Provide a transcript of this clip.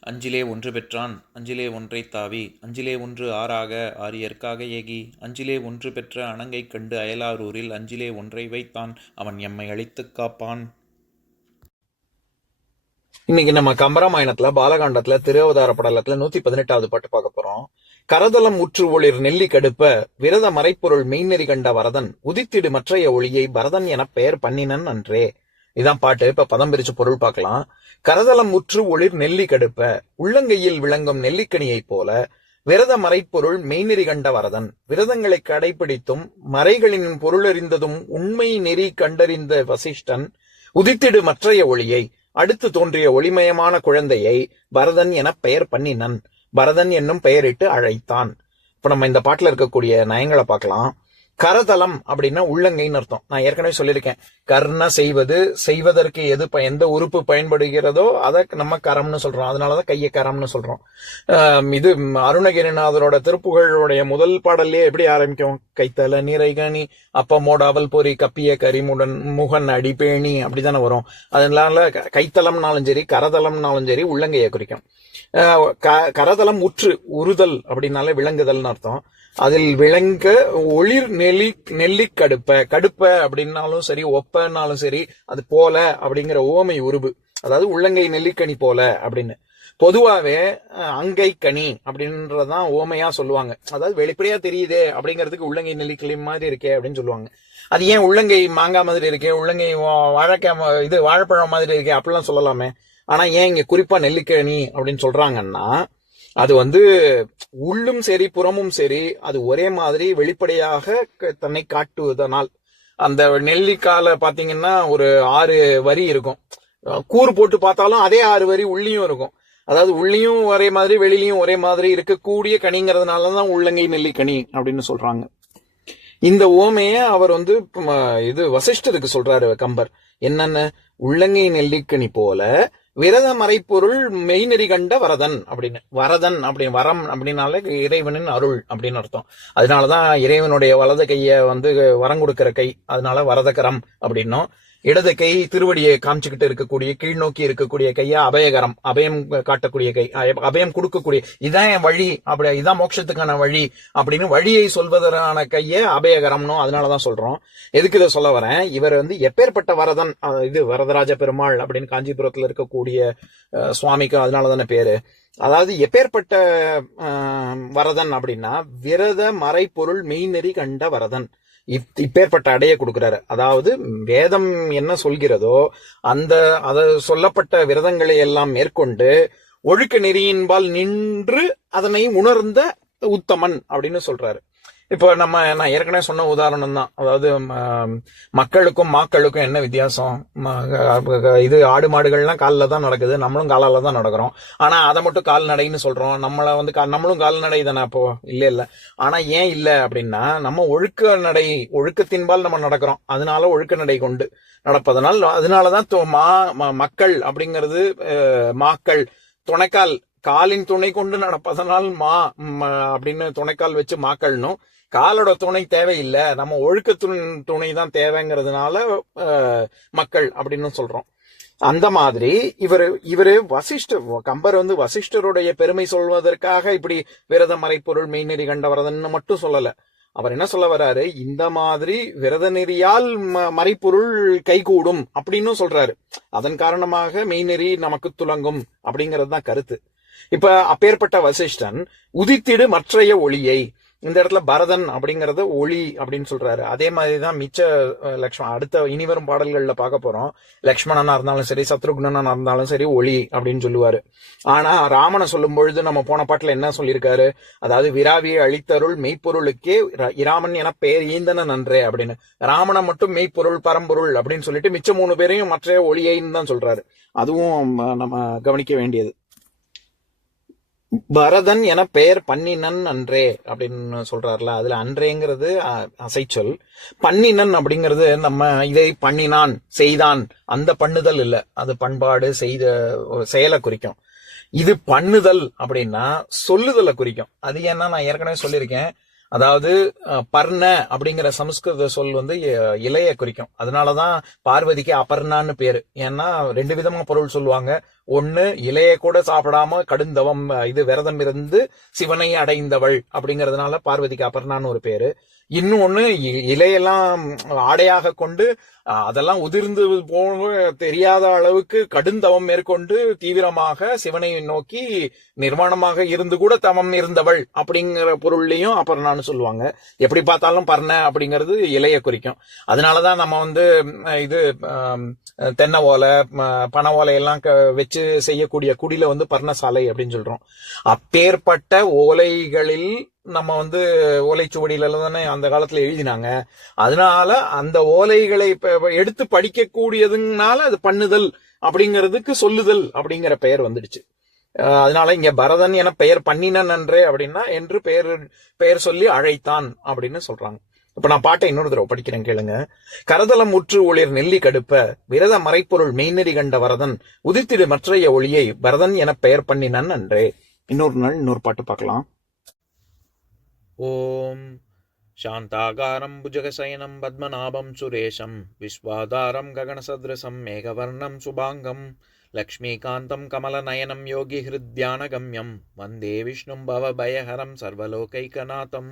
அஞ்சிலே ஒன்று பெற்றான் அஞ்சிலே ஒன்றை தாவி அஞ்சிலே ஒன்று ஆறாக ஆரியற்காக ஏகி அஞ்சிலே ஒன்று பெற்ற அணங்கை கண்டு அயலாரூரில் அஞ்சிலே ஒன்றை வைத்தான் அவன் எம்மை அழித்துக் காப்பான். இன்னைக்கு நம்ம கம்பராமாயணத்துல பாலகாண்டத்துல திருவதார படலத்துல நூத்தி பதினெட்டாவது பாட்டு பார்க்க போறோம். கரதலம் உற்று ஒளிர் நெல்லி கடுப்ப விரத மறைப்பொருள் மெய்நெறி கண்ட வரதன் உதித்திடு மற்றைய ஒளியை பரதன் என பெயர் பண்ணினன் அன்றே. இதான் பாட்டு. இப்ப பதம் பிரிச்சு பொருள் பார்க்கலாம். கரதலம் உற்று ஒளிர் நெல்லி கடுப்ப உள்ளங்கையில் விளங்கும் நெல்லிக்கனியைப் போல விரத மறைப்பொருள் மெய்நெறி கண்ட வரதன். விரதங்களை கடைபிடித்தும் மறைகளின் பொருளறிந்ததும் உண்மை நெறி கண்டறிந்த வசிஷ்டன் உதித்திடு மற்றைய ஒளியை அடுத்து தோன்றிய ஒளிமயமான குழந்தையை பரதன் என பெயர் பண்ணினன். பரதன் என்னும் பெயரிட்டு அழைத்தான். இப்ப நம்ம இந்த பாட்டுல இருக்கக்கூடிய நயங்களை பார்க்கலாம். கரதலம் அப்படின்னா உள்ளங்கைன்னு அர்த்தம். நான் ஏற்கனவே சொல்லியிருக்கேன். கர்ண செய்வது செய்வதற்கு எது ப- எந்த உறுப்பு பயன்படுகிறதோ அதை நம்ம கரம்னு சொல்றோம். அதனாலதான் கையை கரம்னு சொல்றோம். இது அருணகிரிநாதரோட திருப்புகழுடைய முதல் பாடல்லே எப்படி ஆரம்பிக்கும்? கைத்தல நீரைகனி அப்பமோடாவல் பொறி கப்பிய கரிமுடன் முகன் அடிபேணி அப்படிதானே வரும். அதனால க- கைத்தலம்னாலும் சரி கரதலம்னாலும் சரி உள்ளங்கையை குறிக்கும். ஆஹ் க- கரதலம் உற்று உறுதல் அப்படின்னாலே விளங்குதல்னு அர்த்தம். அதில் விளங்க ஒளிர் நெல்லி நெல்லி கடுப்ப கடுப்ப அப்படின்னாலும் சரி ஒப்பனாலும் சரி அது போல அப்படிங்கிற ஓமை உருவு அதாவது உள்ளங்கை நெல்லிக்கனி போல அப்படின்னு. பொதுவாவே அங்கை கனி அப்படின்றதான் ஓமையா சொல்லுவாங்க. அதாவது வெளிப்படையா தெரியுதே அப்படிங்கிறதுக்கு உள்ளங்கை நெல்லிக்கனி மாதிரி இருக்கே அப்படின்னு சொல்லுவாங்க. அது ஏன் உள்ளங்கை மாங்காய் மாதிரி இருக்கே உள்ளங்கை வாழைக்காய் இது வாழைப்பழம் மாதிரி இருக்கே அப்படிலாம் சொல்லலாமே. ஆனா ஏன் இங்க குறிப்பா நெல்லிக்கனி அப்படின்னு சொல்றாங்கன்னா அது வந்து உள்ளும் சரி புறமும் சரி அது ஒரே மாதிரி வெளிப்படையாக க- தன்னை காட்டுவதனால். அந்த நெல்லிக்கால பாத்தீங்கன்னா ஒரு ஆறு வரி இருக்கும். கூறு போட்டு பார்த்தாலும் அதே ஆறு வரி உள்ளியும் இருக்கும். அதாவது உள்ளியும் ஒரே மாதிரி வெளிலையும் ஒரே மாதிரி இருக்கக்கூடிய கனிங்கிறதுனால தான் உள்ளங்கை நெல்லிக்கனி அப்படின்னு சொல்றாங்க. இந்த ஓமைய அவர் வந்து இது வசிஷ்டருக்கு சொல்றாரு கம்பர். என்னென்ன? உள்ளங்கை நெல்லிக்கனி போல விரத மறைப்பொருள் மெய்நெறி கண்ட வரதன் அப்படின்னு. வரதன் அப்படி வரம் அப்படின்னாலே இறைவனின் அருள் அப்படின்னு அர்த்தம். அதனாலதான் இறைவனுடைய வலது கைய வந்து வரம் கொடுக்கிற கை. அதனால வரதகரம் அப்படின்னும். இடது கை திருவடியை காமிச்சுக்கிட்டு இருக்கக்கூடிய கீழ்நோக்கி இருக்கக்கூடிய கையா அபயகரம் அபயம் காட்டக்கூடிய கை அபயம் கொடுக்கக்கூடிய இதான் என் வழி அப்படி இதான் மோட்சத்துக்கான வழி அப்படின்னு வழியை சொல்வதற்கான கையை அபயகரம்னு அதனாலதான் சொல்றோம். எதுக்கு இதை சொல்ல வரேன்? இவர் வந்து எப்பேற்பட்ட வரதன் இது வரதராஜ பெருமாள் அப்படின்னு காஞ்சிபுரத்துல இருக்கக்கூடிய சுவாமிக்கு அதனால தானே பேரு. அதாவது எப்பேற்பட்ட வரதன் அப்படின்னா விரத மறைப்பொருள் மெய்நெறி கண்ட வரதன். இப்பேற்பட்ட அடைய கொடுக்கிறாரு. அதாவது வேதம் என்ன சொல்கிறதோ அந்த அத சொல்லப்பட்ட விரதங்களை எல்லாம் மேற்கொண்டு ஒழுக்க நெறியின்பால் நின்று அதனை உணர்ந்த உத்தமன் அப்படின்னு சொல்றாரு. இப்போ நம்ம நான் ஏற்கனவே சொன்ன உதாரணம் தான் அதாவது மக்களுக்கும் மாக்களுக்கும் என்ன வித்தியாசம்? இது ஆடு மாடுகள்லாம் காலில் தான் நடக்குது. நம்மளும் காலால தான் நடக்கிறோம். ஆனா அதை மட்டும் கால்நடைன்னு சொல்றோம். நம்மளை வந்து நம்மளும் கால்நடை தானே அப்போ? இல்லை இல்லை. ஆனா ஏன் இல்லை அப்படின்னா நம்ம ஒழுக்க நடை ஒழுக்கத்தின்பால் நம்ம நடக்கிறோம். அதனால ஒழுக்க நடை கொண்டு நடப்பதனால் அதனாலதான் தொ- மா ம- மக்கள் அப்படிங்கிறது மாக்கள் துணைக்கால் காலின் துணை கொண்டு நடப்பதனால் மா அப்படின்னு துணைக்கால் வச்சு மாக்கள்னும். காலோட துணை தேவையில்லை. நம்ம ஒழுக்கத்துணை துணை தான் தேவைங்கிறதுனால மக்கள் அப்படின்னு சொல்றோம். அந்த மாதிரி இவர் இவரு வசிஷ்டர் கம்பர் வந்து வசிஷ்டருடைய பெருமை சொல்வதற்காக இப்படி விரத மறைப்பொருள் மெய்நெறி கண்டவரதன்னு மட்டும் சொல்லல. அவர் என்ன சொல்ல வர்றாரு இந்த மாதிரி விரத நெறியால் ம- மறைப்பொருள் கைகூடும் அப்படின்னு சொல்றாரு. அதன் காரணமாக மெய்நெறி நமக்கு துலங்கும் அப்படிங்கிறது தான் கருத்து. இப்ப அப்பேற்பட்ட வசிஷ்டன் உதித்திடு மற்றைய ஒளியை. இந்த இடத்துல பரதன் அப்படிங்கறது ஒளி அப்படின்னு சொல்றாரு. அதே மாதிரிதான் மிச்ச லக்ஷ்மண் அடுத்த இனிவரும் பாடல்கள்ல பார்க்க போறோம். லக்ஷ்மணனா இருந்தாலும் சரி சத்ருக்னனா இருந்தாலும் சரி ஒளி அப்படின்னு சொல்லுவாரு. ஆனா ராமனை சொல்லும் பொழுது நம்ம போன பாட்டுல என்ன சொல்லியிருக்காரு? அதாவது விராவியை அழித்தருள் மெய்ப்பொருளுக்கே இராமன் என பெயர் ஈந்தன நன்றே அப்படின்னு. ராமனை மட்டும் மெய்ப்பொருள் பரம்பொருள் அப்படின்னு சொல்லிட்டு மிச்ச மூணு பேரையும் மற்ற ஒளியைன்னு தான் சொல்றாரு. அதுவும் நம்ம கவனிக்க வேண்டியது. பரதன் என பெயர் பண்ணினன் அன்றே அப்படின்னு சொல்றாருல அதுல அன்றேங்கிறது அசைச்சொல். பண்ணினன் அப்படிங்கிறது நம்ம இதை பண்ணினான் செய்தான். அந்த பண்ணுதல் இல்ல. அது பண்பாடு செய்த செயலை குறிக்கும். இது பண்ணுதல் அப்படின்னா சொல்லுதலை குறிக்கும். அது ஏன்னா நான் ஏற்கனவே சொல்லியிருக்கேன். அதாவது பர்ண அப்படிங்கிற சமஸ்கிருத சொல் வந்து இலைய குறிக்கும். அதனாலதான் பார்வதிக்கு அபர்ணான்னு பேரு. ஏன்னா ரெண்டு விதமா பொருள் சொல்லுவாங்க. ஒன்னு இலைய கூட சாப்பிடாம கடுந்தவம் இது விரதம் இருந்து சிவனை அடைந்தவள் அப்படிங்கறதுனால பார்வதிக்கு அபர்ணான்னு ஒரு பேரு. இன்னும் ஒன்று இ- இலையெல்லாம் ஆடையாக கொண்டு அதெல்லாம் உதிர்ந்து போக தெரியாத அளவுக்கு கடுந்தவம் மேற்கொண்டு தீவிரமாக சிவனை நோக்கி நிர்வாணமாக இருந்து கூட தவம் இருந்தவள் அப்படிங்கிற பொருள்லயும் அபர்ணான்னு சொல்லுவாங்க. எப்படி பார்த்தாலும் பர்ண அப்படிங்கிறது இலையை குறிக்கும். அதனாலதான் நம்ம வந்து இது தென்னை ஓலை பனை ஓலை எல்லாம் க- வச்சு செய்யக்கூடிய குடில வந்து பர்ணசாலை அப்படின்னு சொல்றோம். அப்பேற்பட்ட ஓலைகளில் நம்ம வந்து ஓலைச்சுவடியில தானே அந்த காலத்துல எழுதினாங்க. அதனால அந்த ஓலைகளை எடுத்து படிக்கக்கூடியதுனால அது பண்ணுதல் அப்படிங்கிறதுக்கு சொல்லுதல் அப்படிங்கிற பெயர் வந்துடுச்சு. அதனால இங்க பரதன் என பெயர் பண்ணினன் அன்றே அப்படின்னா என்று பெயர் பெயர் சொல்லி அழைத்தான் அப்படின்னு சொல்றாங்க. இப்ப நான் பாட்டை இன்னொரு தடவை படிக்கிறேன் கேளுங்க. கரதலம் உற்று ஒளிர் நெல்லி கடுப்ப விரத மறைப்பொருள் மெய்நெறி கண்ட வரதன் உதித்திடு மற்றைய ஒளியை பரதன் என பெயர் பண்ணினன் அன்றே இன்னொரு நாள் இன்னொரு பாட்டு பார்க்கலாம். ॐ शान्ताकारं भुजगशयनं पद्मनाभं सुरेशं विश्वाधारं गगनसदृशं मेघवर्णं शुभाङ्गं लक्ष्मीकान्तं कमलनयनं योगिहृद्यानगम्यं वन्दे विष्णुं भवभयहरं सर्वलोकैकनाथम्